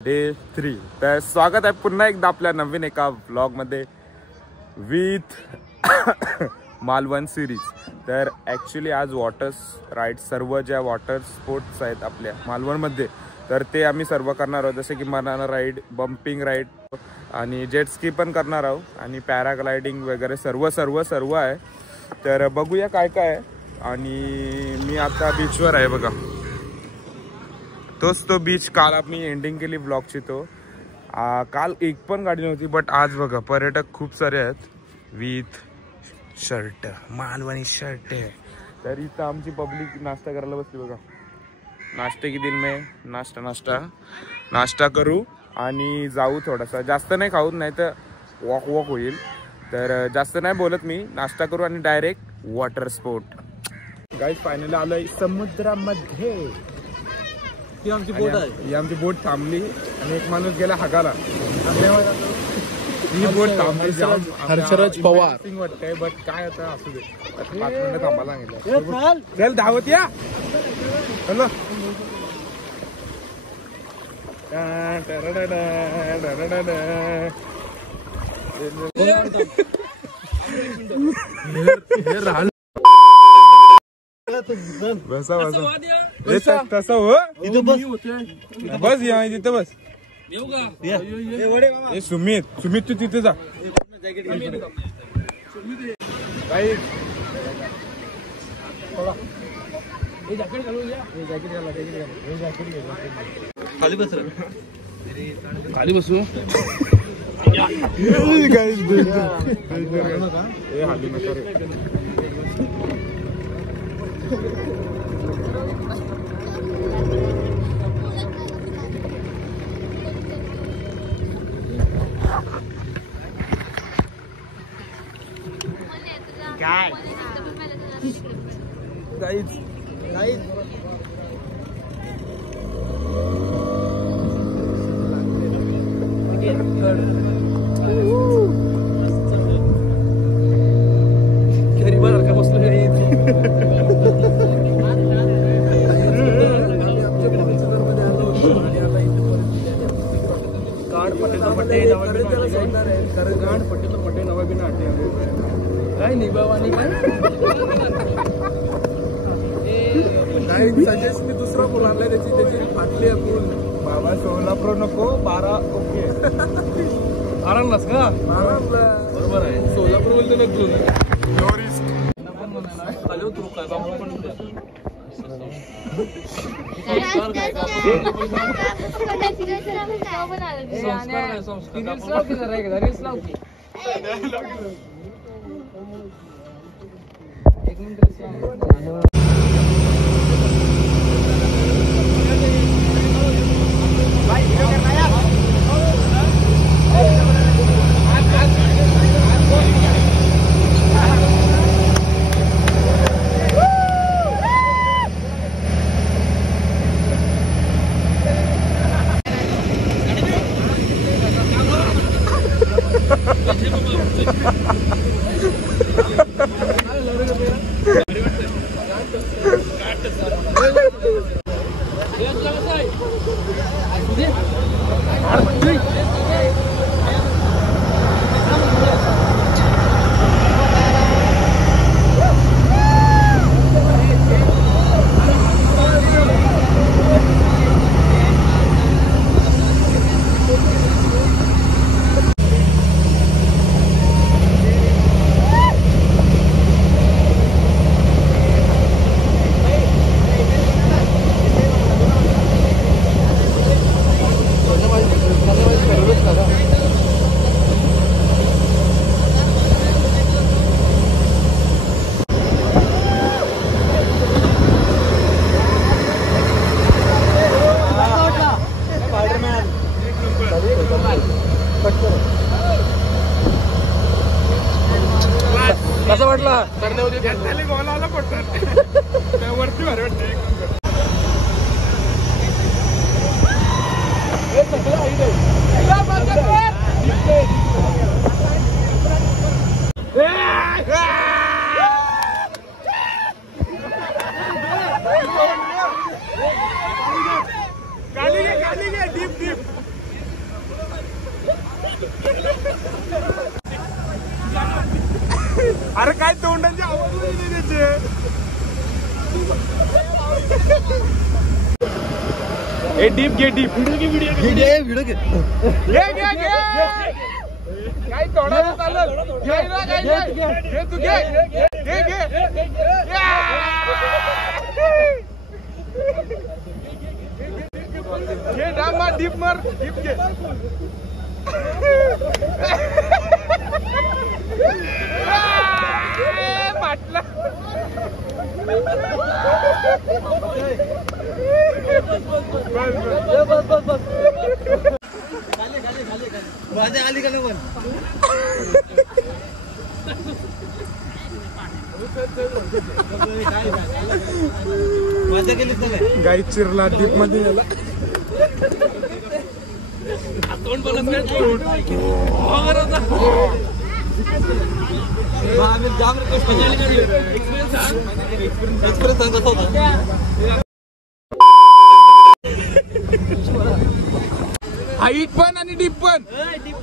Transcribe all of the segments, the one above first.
Day 3. तर स्वागत आहे पुन्हा एकदा आपल्या नवीन एका व्लॉगमध्ये विथ मालवण सिरीज. तर ॲक्च्युली आज वॉटर राईड सर्व ज्या वॉटर स्पोर्ट्स आहेत आपल्या मालवणमध्ये तर ते आम्ही सर्व करणार आहोत. जसे की बनाना राईड, बम्पिंग राईड आणि जेट स्की पण करणार आहोत आणि पॅराग्लायडिंग वगैरे सर्व आहे. तर बघूया काय काय आहे. आणि मी आता बीचवर आहे बघा. तोच तो बीच काल आम्ही एंडिंग केली ब्लॉगची. तो काल एक पण गाडी नव्हती, बट आज बघा पर्यटक खूप सारे आहेत विथ शर्ट, मालवणी शर्ट. तर इथं आमची पब्लिक नाश्ता करायला बसली बघा. नाश्ते की दिन में नाश्ता करू आणि जाऊ. थोडासा जास्त नाही खाऊ, नाही तर वॉक होईल. तर जास्त नाही बोलत मी. नाश्ता करू आणि direct water sport. Guys finally आलोय समुद्रामध्ये. ही आमची बोट आहे. ही आमची बोट थांबली आणि एक माणूस गेला हागाला. ही बोट थांबली. हर्षराज पवार वाटतंय, बट काय आता असू दे. 5 मिनिटं थांबायला सांगितलं. चल धावत या. हॅलो बसा तसं हो. बस या तिथं बस. सुमित तू तिथे जा. खाली बसू. गाइस सजेस्ट मी दुसरा फोन आणलाय. त्याची फाटली आपण. बाबा 16 नको 12 ओके. आरामलास का? आरामला बरोबर आहे. 16 प्रो बोलतो नको. No risk. आलो तू काय बाबा पण कसं वाटला? वरती भारी वाटतं. गाली घे डीप अरे काय तोंडाची आवाज नाही त्याचे. ए डीप घे डीप व्हिडिओ घे. काय तोंडाला चालत घे ना घे तू घे घे डाम मार डीप घे. पाटला माझ्या आली का पण माझ्या गेली तर गाई चिरला डीप मध्ये गेला. एक्सपिरियन्स कसा होता. हाईट पण आणि डीप पण. हाईट डीप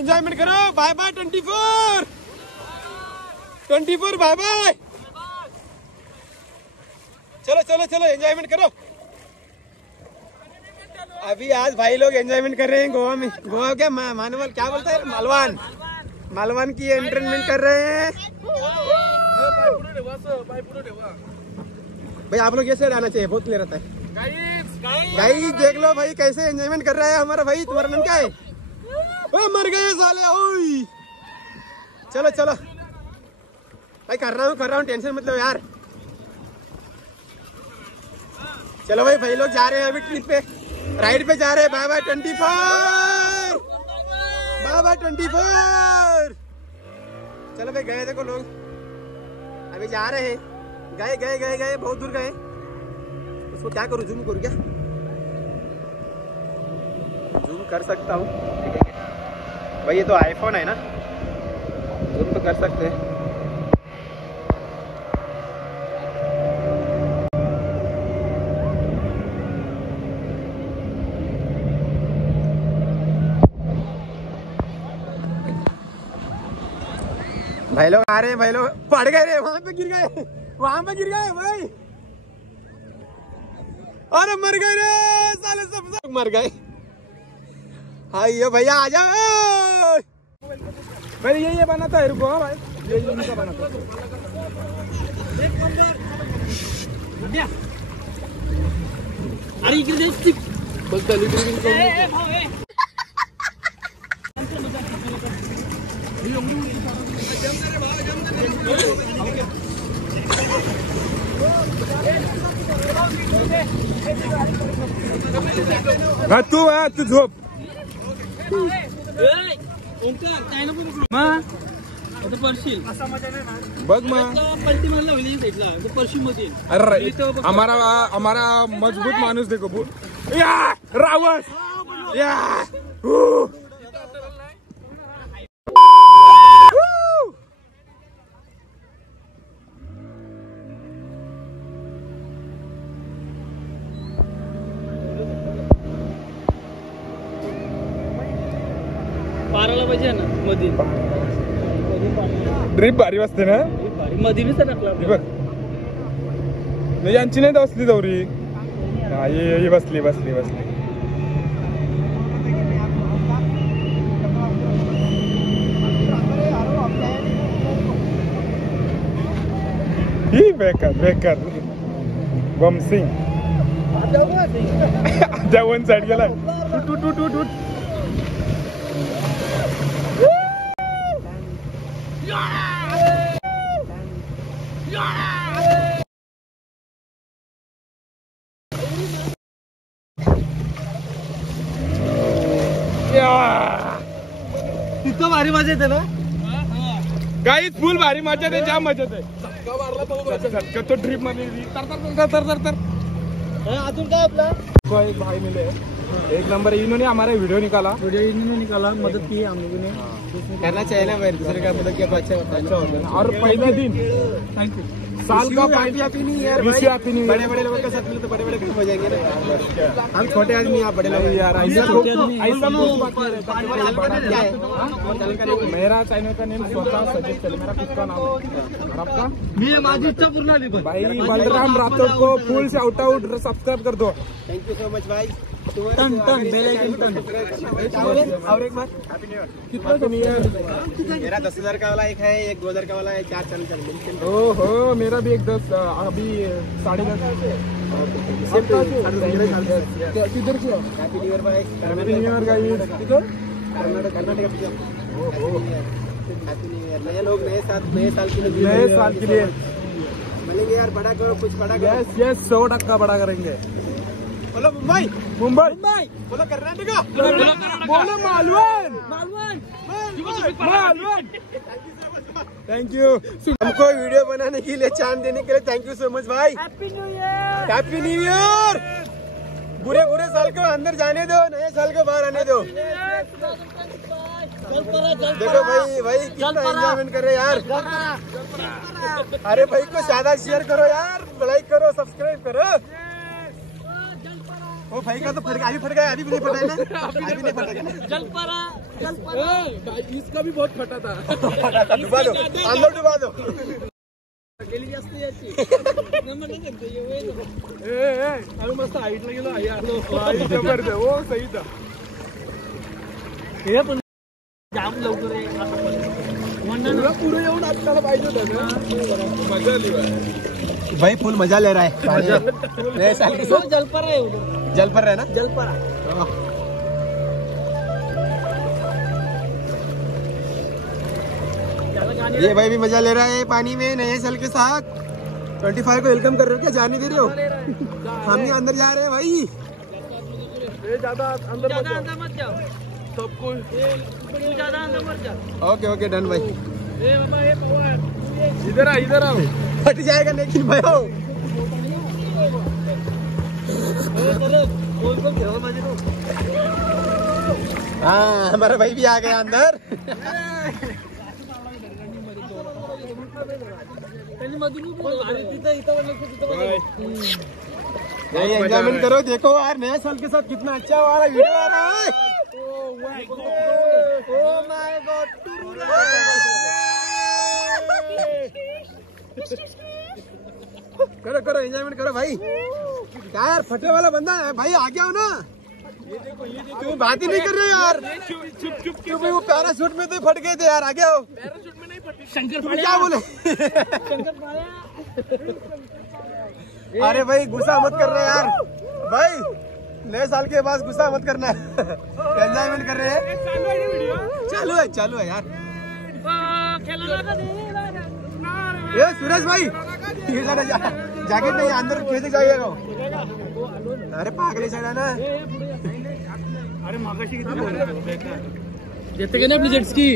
एंजॉयमेंट करो. Bye bye 24 bye bye. चलो एंजॉयमेंट करो. अभी आज भाई लोग एंजॉयमेंट कर रहे हैं गोवा में. गोवा क्या मानवल क्या बोलता है मालवान की एंटरटेनमेंट कर रहे हैं भाई. आप लोग ये साइड आना चाहिए, बहुत क्लियर रहता है. गाइस देख लो भाई कैसे एंजॉयमेंट कर रहा है हमारा भाई. तुम्हारा नाम क्या है? मर गए साले. ओई चलो भाई कर रहा हूँ टेंशन मत लो यार. चलो भाई लोग जा रहे हैं अभी ट्रिप पे, राइड पे जा रहे हैं. Bye bye 24. चलो भाई गए देखो लोग, अभी जा रहे हैं. गए बहुत दूर गए. उसको क्या करूँ, जूम करूँ क्या? जूम कर सकता हूँ भाई, ये तो आईफोन है ना, जूम तो कर सकते हैं. भाई लोग आ रहे हैं, भाई लोग पड़ गए रे, वहां पे गिर गए भाई. अरे मर गए रे साले, सब मर गए. हाँ ये भैया आ जाओ भाई. ये बना था, रुको भाई, ये इनका बना था. अरे इकडे तू झोप बघ मग अरे हमारा मजबूत माणूस देखो या रावस या पाराला पाहिजे ना मध्ये ड्रिप भारी वाजते ना मध्ये बी टाकला बघ यांची नाही बसली दौरी ही बसली बसली बसली ही बेकार बेकार बमसिंग त्या वन साइड गेला टूट तिथं भारी मजा येते ना काहीच फुल भारी मजा येते जाम मजा येते तो ट्रिप मध्ये तर अजून काय आपला एक भाई मिले एक नंबर इन्होंने हमारा वीडियो निकाला मदद की हम लोगों ने करना चाहिए ना भाई दूसरे का मदद किया तो अच्छा होता है और पहले दिन थैंक यू साल का हैप्पी न्यू ईयर बड़े बड़े लोगों के साथ मिले तो बड़े बड़े हो जाएंगे ना हम छोटे आदमी आप बड़े लोग यार मेरा चैनल का नेम स्वतः सजेस्ट करें मेरा खुद का नाम और आपका मी माझी इच्छा पूर्ण आली भाई बलराम राठौर को फुल शाउट आउट सब्सक्राइब कर दो थैंक यू सो मच भाई टन टन बेल आइकन टन और एक बार कितना न्यू ईयर मेरा 10,000 का वाला एक है एक 2,000 का वाला है 4 चैनल चल ओहो मेरा भी एक 10 अभी 10.5 किधर से हैप्पी न्यू ईयर भाई हैप्पी न्यू ईयर गाइस किधर कर्नाटक हैप्पी न्यू ईयर नए लोग नए साल के लिए मिलेंगे यार बड़ा करो कुछ बड़ा यस यस 100% बड़ा करेंगे बोलो मुंबई मुंबई बोलो कर्नाटका बोलो मालवण थैंक यू हमको वीडियो बनाने के लिए चांद देने के लिए थैंक यू सो मच भाई हैप्पी न्यू ईयर बुरे बुरे साल को अंदर जाने दो नए साल को बाहर आने दो देखो भाई कितना एंजॉयमेंट कर रहे यार अरे भाई को ज्यादा शेयर करो यार लाइक करो सब्सक्राइब करो ओ भाई का तो फट गया अभी फट गया अभी भी नहीं फटा है ना अभी नहीं फटा जल इसका भी बहुत फटा था डुबा दो अंदर डुबा दो अभी मस्त हाईटला गेलो जबरदस्त हो सही था हे पण जाम लवकर पुढे येऊन आपल्याला पाहिजे होतं मजा आली भाई फुल मजा ले रहा है नए साल के साथ जलपरा है उधर जलपरा है ना जलपरा ये भाई भी मजा ले रहा है पानी में नए साल के साथ 25 को वेलकम कर रहे हो क्या जाने दे रहे हो हम ही अंदर जा रहे हैं भाई ज्यादा अंदर मत जाओ सबको ज्यादा अंदर मत जाओ ओके डन भाई इधर आओ फट जाएगा लेकिन भाई हाँ हमारा भाई भी आ गया अंदर एंजॉयमेंट करो देखो यार नए साल के साथ कितना अच्छा वाला वीडियो आ रहा है ओह माय गॉड करो एंजॉयमेंट करो भाई क्या यार फटे वाला बंदा है भाई आ गया हो ना तुम बात ही नहीं कर रहे यार चुप वो पैराशूट में तो फट गए थे यार आ गया हो पैराशूट में नहीं फटी शंकर क्या बोले शंकर अरे भाई गुस्सा मत कर रहे यार भाई, नए साल के बाद गुस्सा मत करना। एंजॉयमेंट कर रहे हैं, चालू है यार। ये सूरज भाई जैकेट नहीं अंदर कैसे जाइएगा? अरे पागल साइड है ना। अरे मागाशी देते ना अपनी जेट्स की।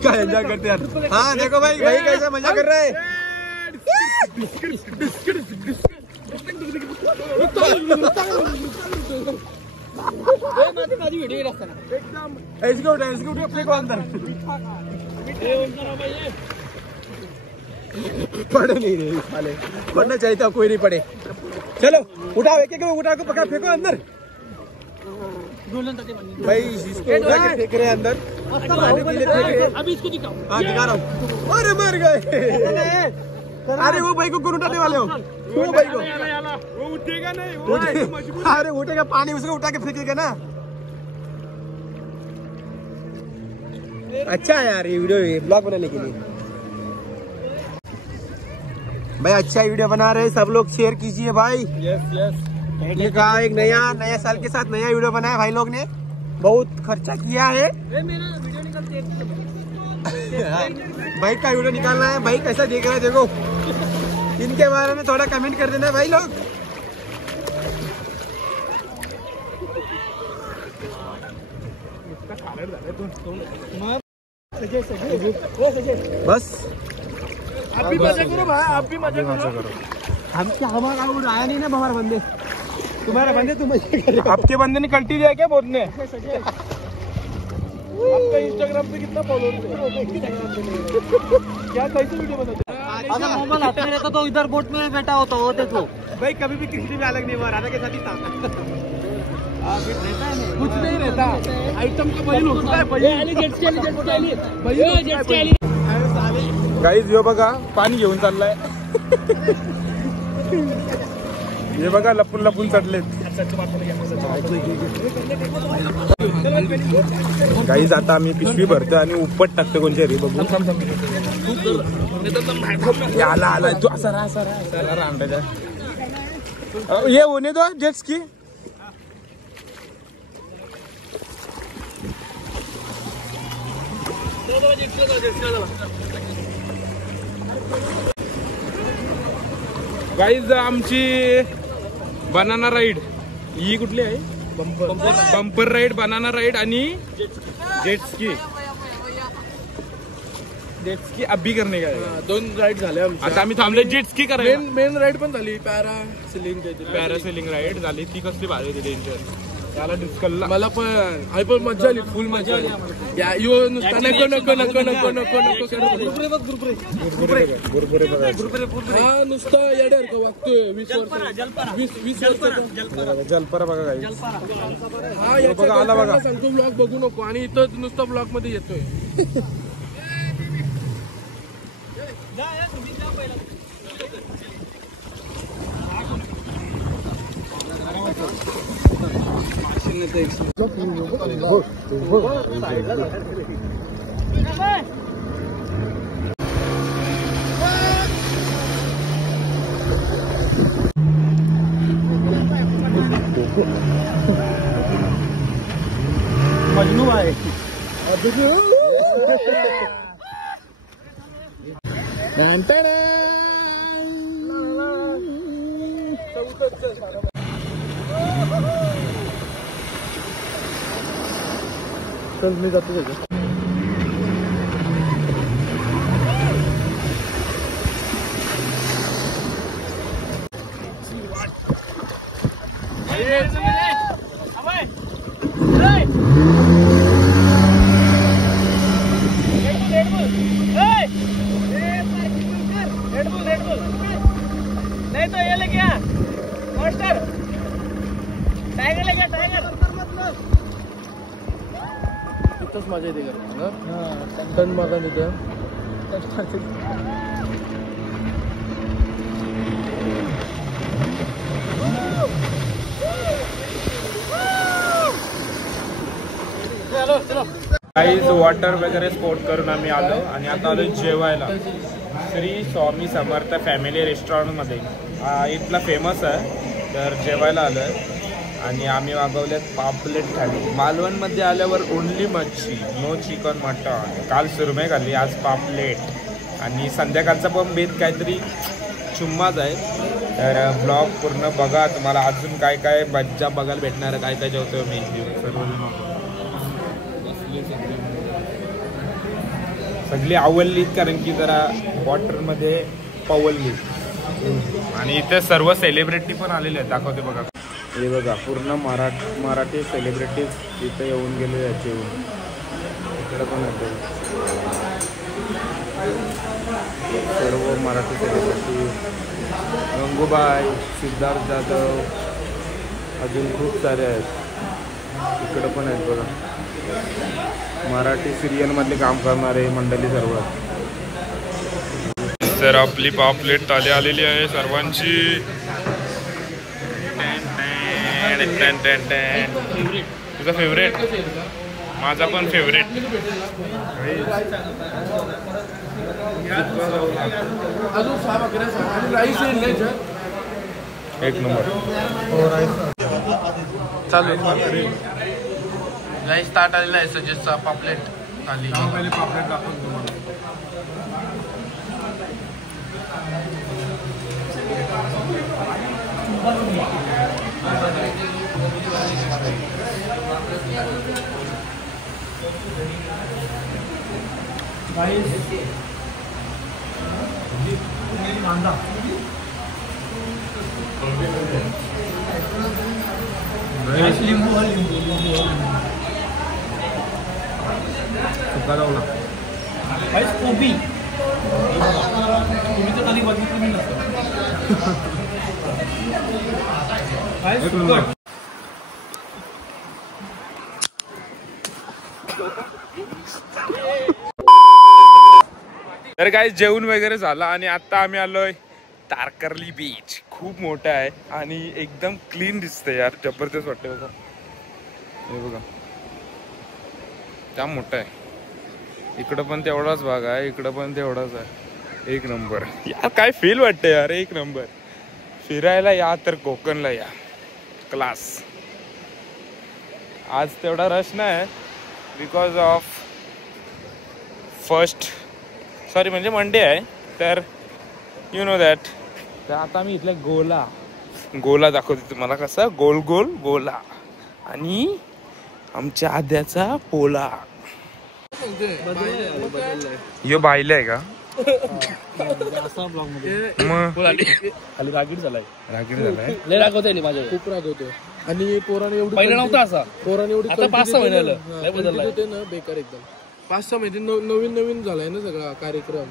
क्या एंजॉय करते हैं। हाँ देखो भाई कैसे मजा कर रहे हैं। पढ़ नहीं रहे साले, पढ़ना चाहिए था, कोई नहीं पढ़े। चलो उठाओ, एक उठा को पकड़ फेंको अंदर भाई, इसको उठा के फेंक रहे हैं अंदर। अभी इसको दिखाओ। हाँ दिखा रहा हूँ। अरे मर गए। अरे वो भाई को कौन उठाने वाले हो? वो भाई को वो उठेगा नहीं, अरे उठेगा, पानी उसको उठा के फेंकेगा ना। अच्छा है यार ये वीडियो, ब्लॉग बनाने के लिए भाई अच्छा वीडियो बना रहे हैं, सब लोग शेयर कीजिए भाई। ये कहा एक नया साल के साथ नया वीडियो बनाया भाई लोग ने, बहुत खर्चा किया है। भाई का वीडियो निकालना है भाई, कैसा देख रहा है देखो। इनके बारे में थोड़ा कमेंट कर देना भाई लोग। बस आप भी मजा करो भाई, आप भी मजा करो। हम क्या, हमारा आया नहीं ना हमारा बंदे, तुम्हारा बंदे तुम मजे करो। आपके बंदे ने कल्टी दिया क्या बोलने? आपका इंस्टाग्राम पे कितना फॉलोअर्स है? क्या कैसे वीडियो बनाते? अगर मोबाइल हाथ में रहता तो इधर बोट में बैठा होता, वो देखो भाई। कभी भी किसी भी अलग नहीं हुआ, राधा के साथ ही था। कुछ नहीं रहता, आइटम का बलिल होता है। गाईज यो बघा पाणी घेऊन चाललाय। हे बघा लपून लपून चढलेत गाईज। आता आम्ही पिशवी भरतो आणि उपट टाकतो कोणच्या रे बघू। आला तू असा राहा अंड्याचा। ये होने दो जेट्स की। गाईज आमची बनाना राईड ही कुठली आहे? बंपर राईड, बनाना राईड आणि जेट्स की अभी करणे का? दोन राईड झाले आमच्या। आता आम्ही थांबले जेट्स की करायला। मेन राईड पण झाली, पॅरासेलिंग राईड झाली, ती कसली भारी होती डेंजर। त्याला डिस्कलला मला पण मजा आली, फुल मजा आली। नुसता नको नुसता येड्यासारखं वागतोय। 20 जलपरा बघा काही। हा बघा आला बघा, सांगतो ब्लॉग बघू नको, आणि इथं नुसता ब्लॉग मध्ये येतोय। मजनू आहे। चल मी जातो त्याच्यात। नहीं तो ये लेके आ मॉन्स्टर, टाइगर लेके आ, टाइगर। इथंच मजा येते का? टन मागा तिथं काहीच वॉटर वगैरे स्पोर्ट करून आम्ही आलो आणि आता आलो जेवायला श्री स्वामी समर्थ फॅमिली रेस्टॉरंटमध्ये. इथला फेमस आहे तर जेवायला आलो आहे आणि आम्ही मागवलेत पापलेट थाली. मालवणमध्ये आल्यावर ओनली मच्छी, नो चिकन मटन. काल सुरमई खाल्ली, आज पापलेट आणि संध्याकाळचा पण बेत काहीतरी चुम्माच आहे. तर ब्लॉग पूर्ण बघा, तुम्हाला अजून काय काय मज्जा बघायला भेटणार आहे, काय काय जेवतो मी सगळी आवडलीत कारण की जरा वॉटरमध्ये पवलली. आणि इथे सर्व सेलिब्रिटी पण आलेले आहेत, दाखवते बघा. हे बघा पूर्ण मराठी सेलिब्रिटीज इथे येऊन गेले आहेत जेवून. इकडे पण येते सर्व मराठी सेलिब्रिटी, गंगूबाई, सिद्धार्थ जाधव, अजून खूप सारे आहेत. इकडं पण आहेत बघा मराठी सिरियलमधले काम करणारे मंडळी सर्व. तर आपली पापलेट थाली आलेली आहे सर्वांची. तुझा फेवरेट? माझा पण फेवरेट. एक नंबर चालू राईस ताट आलेला आहे. सजेस्टचा पापलेट थाली. पहिले पापलेट दाखवून तुम्हाला. लिंबू सुका लावला कोबी. कोबी तर खाली बघितलं मी नसतं. तर काय जेवण वगैरे झालं आणि आता आम्ही आलोय तारकर्ली बीच. खूप मोठा आहे आणि एकदम क्लीन दिसतंय यार, जबरदस्त वाटतंय बघा. हे बघा त्या मोठा आहे. इकडं पण तेवढाच भाग आहे, इकडं पण तेवढाच आहे. एक नंबर यार, काय फील वाटतं यार, एक नंबर. फिरायला या तर कोकणला या, क्लास. आज तेवढा रश नाही बिकॉज ऑफ सॉरी म्हणजे मंडे आहे, तर यू नो दॅट. तर आता मी इथला गोला दाखवते तुम्हाला, कसा गोल गोल गोला आणि आमच्या आद्याचा पोला. यो बायला आहे का? खाली रागीट झालाय लय रागवतोय माझ्या, खूप रागवतोय. आणि पोराने एवढी पहिला नव्हता असा, पोराने एवढी आता 5-6 महिन्याला लय बदलला ना, बेकार एकदम. 5-6 महिने नवीन झालाय ना सगळा कार्यक्रम.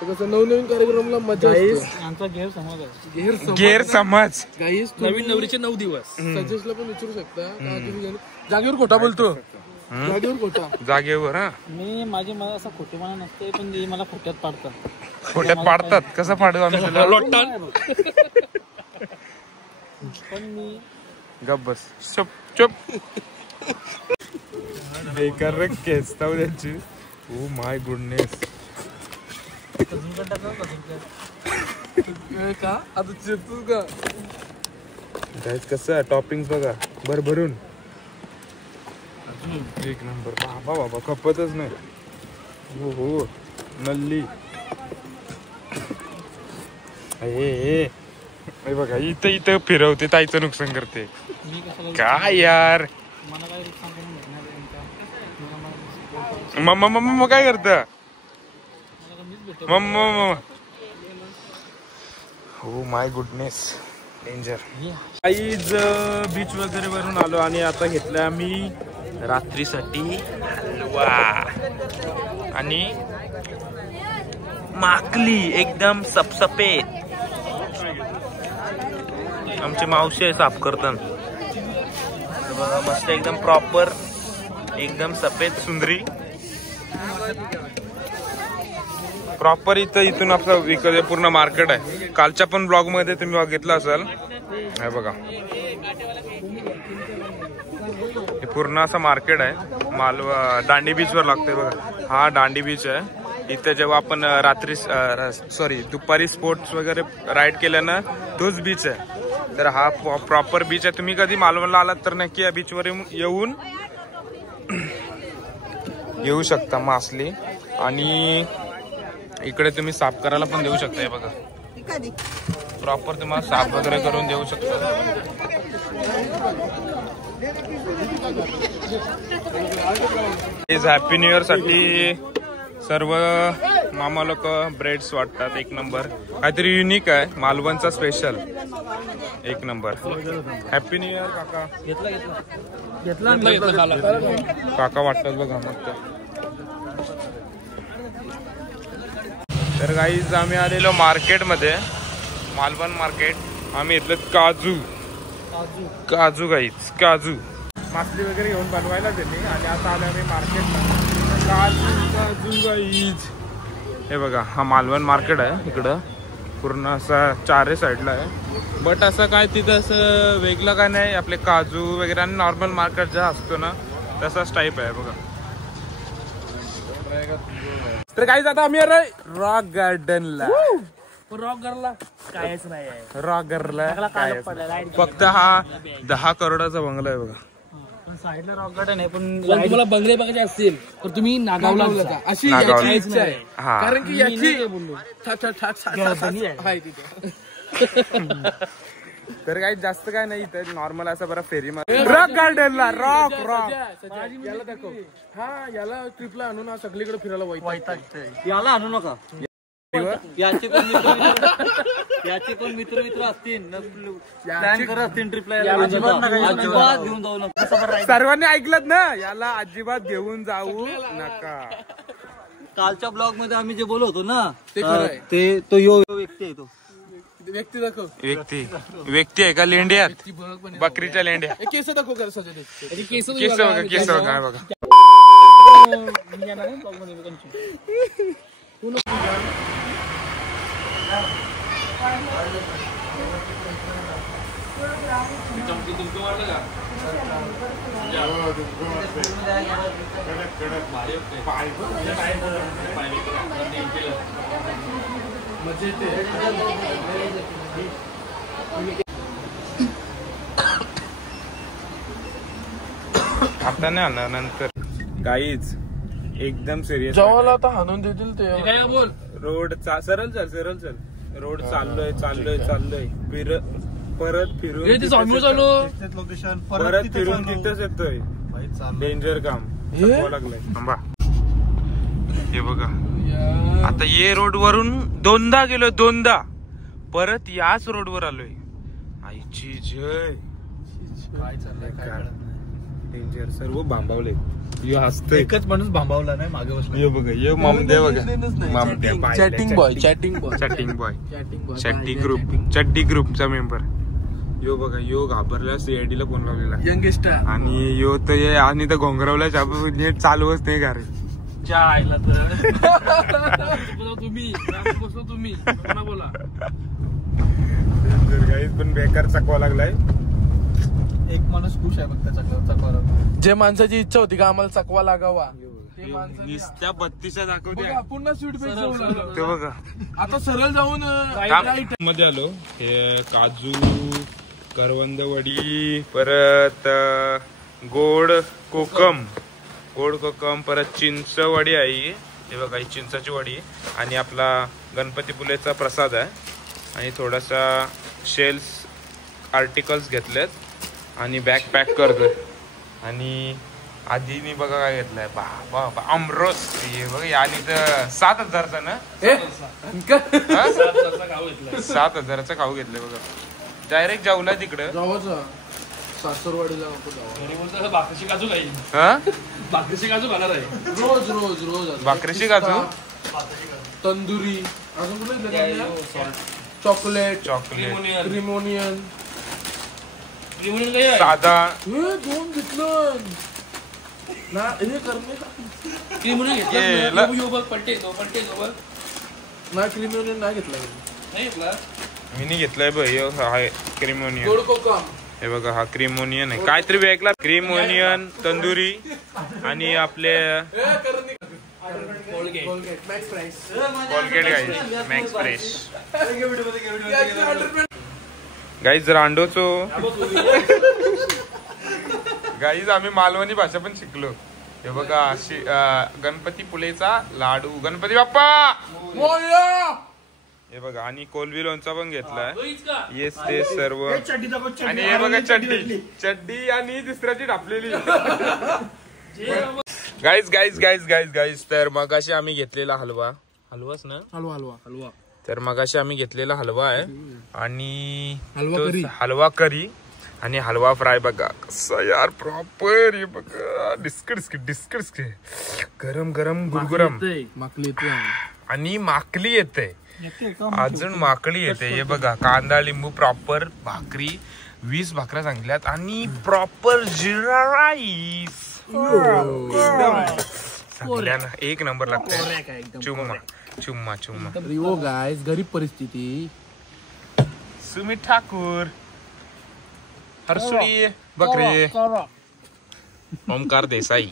कसं नवीन कार्यक्रमला मजा असते. आमचा गैरसमज. नवीन नवरीचे 9 दिवस. सजेस्टला पण विचारू शकता. जागेवर खोटा बोलतो, जागेवर खोटा. जागेवर हा, मी माझी मला असं खोटेपणा नसते, पण मला खोट्यात पाडतात. खोट्यात पाडतात? कसं पाडू आम्ही तुला? पण मी गप बस, चुप. बेकार केसताव त्यांची. Oh my goodness. का आता चिरतोस का? गाईस कसं टॉपिंग्स बघा भरभरून. एक नंबर. बाबा खपतच नाही. हो नल्ली. हे बघा इथं फिरवते, ताईचं नुकसान करते. काय यार, मम्मा काय करत? मम्मा हो माय गुडनेस, डेंजर. काहीच बीच वगैरे वरून आलो आणि आता घेतलं आम्ही रात्रीसाठी हलवा आणि माकली एकदम सपसपेत. आमचे मावशी साफ करतात मस्त, एकदम प्रॉपर, एकदम सफेद सुंदरी प्रॉपर. इथून आपलं विकत पूर्ण मार्केट आहे. कालच्या पण ब्लॉग मध्ये तुम्ही बघितलं असेल. हे बघा हे पूर्ण असं मार्केट आहे. दांडी बीच वर लागतंय बघा. हा दांडी बीच आहे. इथे जेव्हा आपण दुपारी स्पोर्ट्स वगैरे राईड केलं ना, तोच बीच आहे. तर हा प्रॉपर बीच आहे. तुम्ही कधी मालवणला आलात तर नक्की या बीचवर येऊन येऊ शकता मासली. आणि इकडे तुम्ही साफ करायला पण देऊ शकता. हे बघा प्रॉपर तुम्हाला साफ वगैरे करून देऊ शकता. हॅपी न्यू इयर साठी सर्व मामा लोक ब्रेड्स वाटतात. एक नंबर काहीतरी युनिक आहे. मालवणचा स्पेशल एक नंबर. हॅपी न्यू इयर काका. काका वाटतात बघा मस्त. तर गाईज आम्ही आलेलो मार्केटमध्ये, मालवण मार्केट. आम्ही इथलं काजू गाईज काजू मासली वगैरे घेऊन बनवायला त्यांनी. आणि आता आलो आम्ही मार्केटला. काजू गाईज हे बघा. हा मालवण मार्केट आहे. इकडं पूर्ण असा चारही साईडला आहे. बट असं काय तिथं असं वेगळं काय नाही. आपले काजू वगैरे आणि नॉर्मल मार्केट जो असतो ना तसाच टाईप आहे बघा. तर काही आता आम्ही रॉक गार्डनला. रॉक गार्डनला कायच नाही आहे. रॉक गार्डनला फक्त हा 10 करोडाचा बंगला आहे बघा. साईडला रॉक गार्डन आहे. पण तुम्हाला बंगले बघायचे असतील तर तुम्ही नागावला अशी नागावला. इच्छा आहे. हा कारण की याची तर काही जास्त काय नाही. तर नॉर्मल असं बरं फेरी मध्ये रॉक गार्डनला. रॉक याला दाखव. हा याला ट्रिपला आणून ना सगळीकडे फिरायला वाईट. याला आणू नका. याचे कोण मित्र असतील प्लॅन करत असतील ट्रिपला अजिबात घेऊन जाऊ नका. सर्वांनी ऐकलत ना. याला अजिबात घेऊन जाऊ नका. कालच्या ब्लॉग मध्ये आम्ही जे बोलत होतो ना ते खरं आहे. ते तो यो व्यक्ती आहे. तो व्यक्ती दाखव. व्यक्ती आहे का? लेंड्यात बकरीच्या लेंड्या. केस दाखव कर सगळे. केस बघा. केस बघा बघा. आता नाही आणणार नंतर. गाईज एकदम सिरियस. जेव्हा आता हाणून देतील ते. बोल. रोड सरळ चल. रोड चाललोय परत फिरून लोकेशन परत फिरून तिथंच येतोय. डेंजर काम लागलंय. थांबा. हे बघा आता ये रोड वरून 2दा गेलोय. 2दा परत याच रोड वर आलोय. आईची जय. काय चाललंय डेंजर. सर्व बांबावले. यो हसतोय. एकच माणूस भांबावला नाही मागे बसला. ये बघा. ये मामदे बघा. चॅटिंग बॉय चड्डी ग्रुपचा मेंबर. यो बघा. यो घाबरला. सीआयडी ला फोन लावलेला. यंगेस्ट आणि यो तर आणि तर घोंगरावला नेट चालूच नाही का रे. तुम्ही बोला. पण बेकार चकवा लागलाय. एक माणूस खुश आहे बघ त्या चकवा. जे माणसाची इच्छा होती का आम्हाला चकवा लागावा नुसत्या 32 दाखवते. पुन्हा स्वीट ते बघा. आता सरळ जाऊन मध्ये आलो. हे काजू, करवंदवडी, परत गोड कोकम, परत चिंचवडी आहे. हे बघा ही चिंचाची वडी. आणि आपला गणपतीपुलेचा प्रसाद आहे. आणि थोडासा शेल्स आर्टिकल्स घेतलेत. आणि बॅग पॅक करतोय. आणि आधी मी बघा काय घेतलंय. बाबा आमरस. हे बघा. आणि तर 7,000चा ना. 7,000चा खाऊ घेतलाय बघा. डायरेक्ट जाऊला तिकडं सासरवाडीला. भाकरीची काजू खाईल. भाकरीची काजू खाणार आहे. रोज भाकरीची काजू. तंदुरी. अजून कुठे चॉकलेट. क्रिमोनियन. साधा. 2 घेतलं ना. हे करणे नाही. क्रिमोनियन नाही घेतला. मी नाही घेतलाय भाई. क्रिमोनियन. गोड कोकम. हे बघा हा क्रीम ओनियन आहे, काहीतरी वेगळा क्रीम ओनियन तंदुरी आणि आपले Colgate guys Max Fresh guys रांडोचो गाईज आम्ही मालवणी भाषा पण शिकलो. हे बघा गणपती पुलेचा लाडू गणपती बाप्पा हे बघा आणि कोलबी लोणचा पण घेतलाय. येस ते सर्व आणि हे बघा चड्डी आणि तिसऱ्याची ढापलेली guys guys guys guys guys. तर मगाशी आम्ही घेतलेला हलवाच ना हलवा तर मगाशी आम्ही घेतलेला हलवा आहे आणि हलवा करी आणि हलवा फ्राय बघा कसा यार प्रॉपर. हे बघा डिस्कट गरम गरम गुरगुरम आणि माकली येते अजून माकली येते. हे बघा कांदा लिंबू प्रॉपर भाकरी 20 भाकऱ्या सांगितल्यात आणि प्रॉपर जिरा राईस सगळ्यांना एक नंबर लागतंय. चुम्मा चुम्मा चुम्मा. रिओ गाइस गरीब परिस्थिती. सुमित ठाकूर हर्षुडी बकरी ओमकार देसाई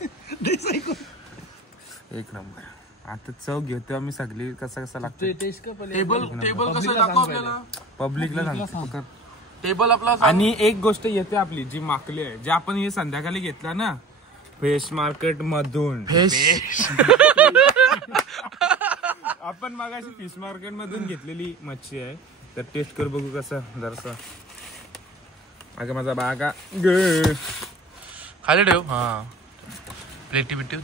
एक नंबर. आता चव घेतो आम्ही सगळी कसा लागतो. टेबल कसं दाखव आपल्याला पब्लिकला सांगतो टेबल आपला. आणि एक गोष्ट येते आपली जी माकली आहे जे आपण हे संध्याकाळी घेतला ना फिश मार्केट मधून आपण मगाशी फिश मार्केट मधून घेतलेली मच्छी आहे. तर टेस्ट कर बघू कसा जरासा. अगं माझा बागा खाली ठेव. हा प्लेटी बिटी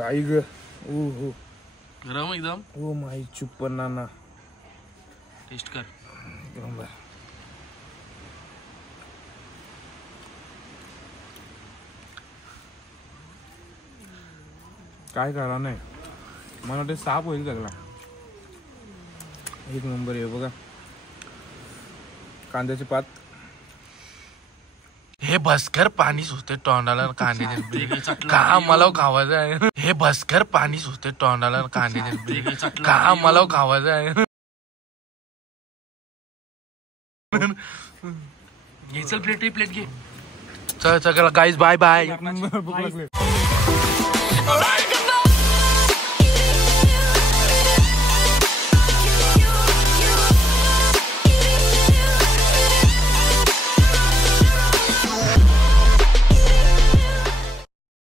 आई ग ओ गरम एकदम. ओ माई चुप्पन टेस्ट कर. काय करा नाही मला वाटतं साप होईल सगळा. एक नंबर आहे बघा कांद्याची पात. हे भस्कर पाणी सुचते तोंडाला कांदे का मला खावायचं आहे. हे भस्कर पाणी सुचते तोंडाला कांदे का मला खावायचं आहे. घे चल प्लेट घे. चल गाईज बाय बाय.